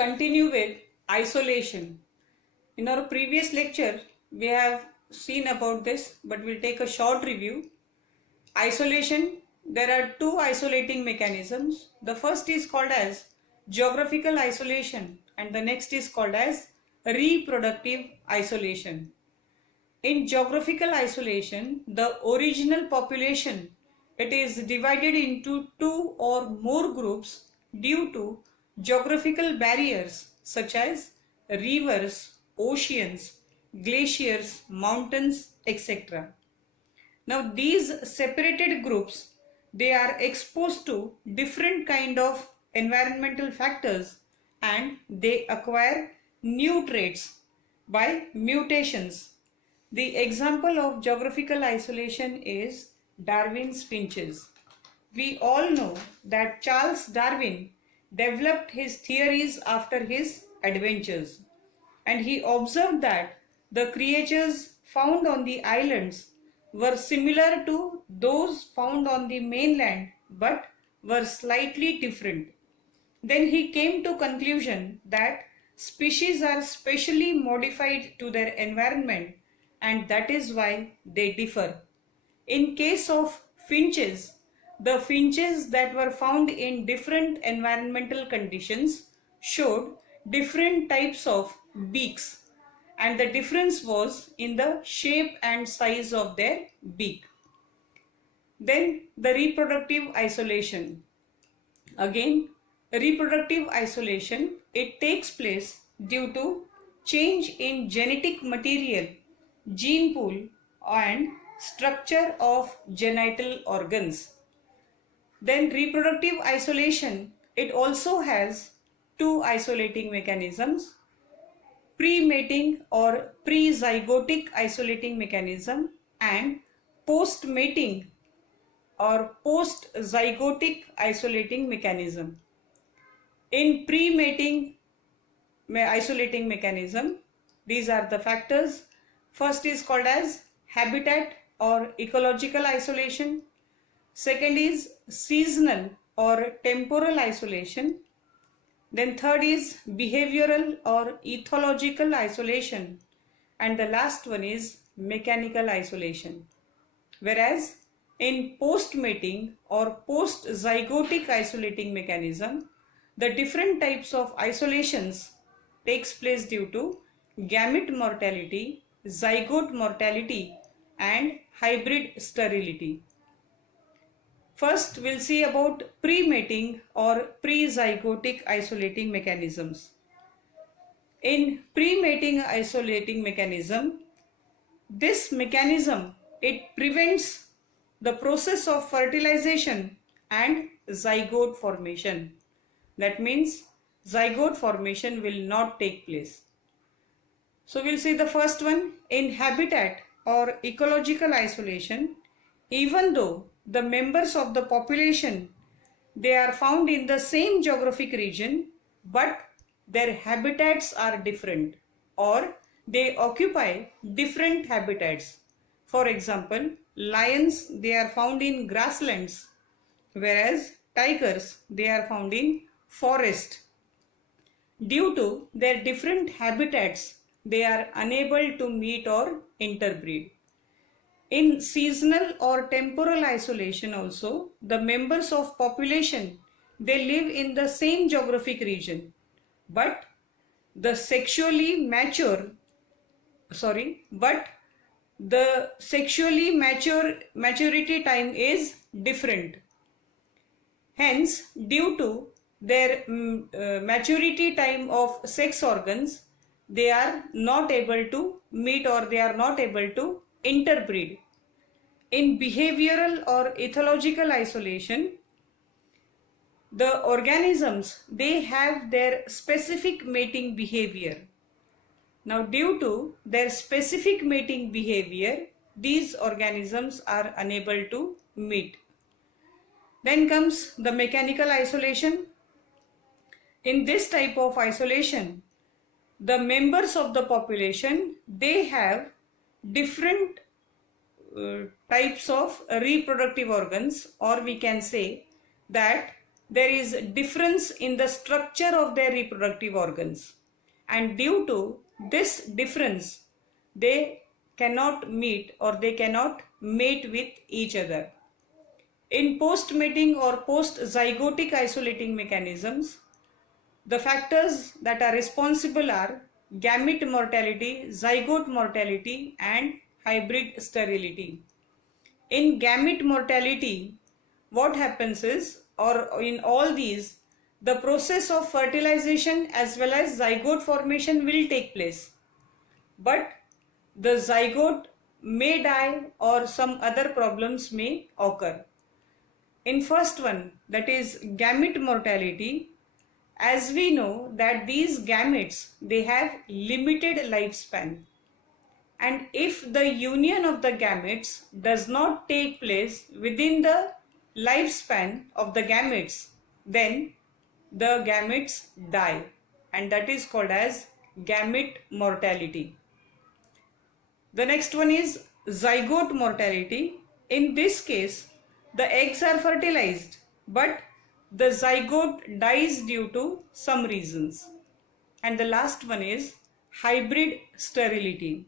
continue with isolation. In our previous lecture, we have seen about this, but we'll take a short review. Isolation, there are two isolating mechanisms. The first is called as geographical isolation and the next is called as reproductive isolation. In geographical isolation, the original population, it is divided into two or more groups due to geographical barriers such as rivers, oceans, glaciers, mountains, etc. Now these separated groups, they are exposed to different kind of environmental factors and they acquire new traits by mutations. The example of geographical isolation is Darwin's finches. We all know that Charles Darwin developed his theories after his adventures, and he observed that the creatures found on the islands were similar to those found on the mainland but were slightly different. Then he came to conclusion that species are specially modified to their environment and that is why they differ. In case of finches, the finches that were found in different environmental conditions showed different types of beaks, and the difference was in the shape and size of their beak. Then the reproductive isolation. Again, reproductive isolation, it takes place due to change in genetic material, gene pool and structure of genital organs. Then reproductive isolation, it also has two isolating mechanisms: pre-mating or pre-zygotic isolating mechanism and post-mating or post-zygotic isolating mechanism. In pre-mating isolating mechanism, these are the factors. First is called as habitat or ecological isolation. Second is seasonal or temporal isolation. Then third is behavioral or ecological isolation. And the last one is mechanical isolation. Whereas in post-mating or post-zygotic isolating mechanism, the different types of isolations takes place due to gamete mortality, zygote mortality and hybrid sterility. First, we'll see about pre-mating or pre-zygotic isolating mechanisms. In pre-mating isolating mechanism, this mechanism, it prevents the process of fertilization and zygote formation. That means zygote formation will not take place. So we'll see the first one. In habitat or ecological isolation, even though the members of the population, they are found in the same geographic region, but their habitats are different or they occupy different habitats. For example, lions, they are found in grasslands, whereas tigers, they are found in forest. Due to their different habitats, they are unable to meet or interbreed. In seasonal or temporal isolation also, the members of population, they live in the same geographic region, but the sexually maturity time is different. Hence, due to their maturity time of sex organs, they are not able to meet or they are not able to interbreed. In behavioral or ecological isolation, the organisms, they have their specific mating behavior. Now, due to their specific mating behavior, these organisms are unable to meet. Then comes the mechanical isolation. In this type of isolation, the members of the population, they have different types of reproductive organs, or we can say that there is difference in the structure of their reproductive organs, and due to this difference they cannot meet or they cannot mate with each other. In post-mating or post-zygotic isolating mechanisms, the factors that are responsible are gamete mortality, zygote mortality, and hybrid sterility. In gamete mortality, what happens is, or in all these, the process of fertilization as well as zygote formation will take place. But the zygote may die or some other problems may occur. In first one, that is gamete mortality, as we know that these gametes, they have limited lifespan. And if the union of the gametes does not take place within the lifespan of the gametes, then the gametes die, and that is called as gamete mortality. The next one is zygote mortality. In this case, the eggs are fertilized, but the zygote dies due to some reasons. And the last one is hybrid sterility.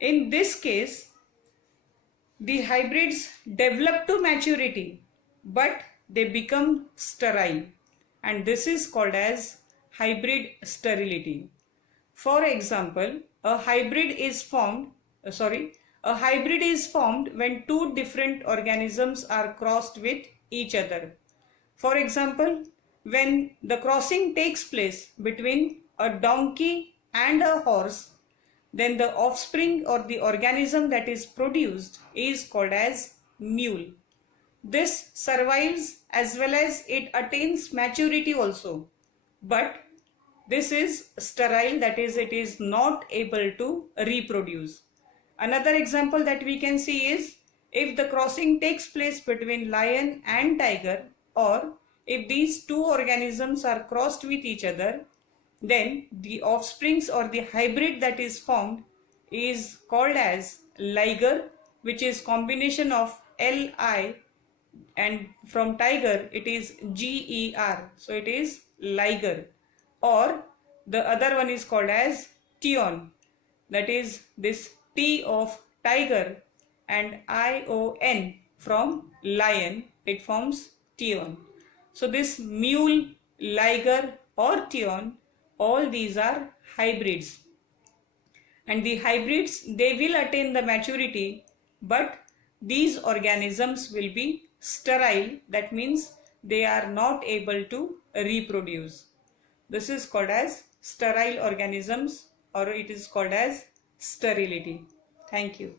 In this case, the hybrids develop to maturity, but they become sterile, and this is called as hybrid sterility. For example, a hybrid is formed when two different organisms are crossed with each other. For example, when the crossing takes place between a donkey and a horse, then the offspring or the organism that is produced is called as mule. This survives as well as it attains maturity also, but this is sterile, that is, it is not able to reproduce. Another example that we can see is if the crossing takes place between lion and tiger, or if these two organisms are crossed with each other, then the offsprings or the hybrid that is formed is called as liger, which is combination of Li, and from tiger it is Ger, so it is liger. Or the other one is called as Tion, that is this T of tiger and ION from lion, it forms Tion. So this mule, liger or Tion, all these are hybrids, and the hybrids, they will attain the maturity, but these organisms will be sterile, that means they are not able to reproduce. This is called as sterile organisms, or it is called as sterility. Thank you.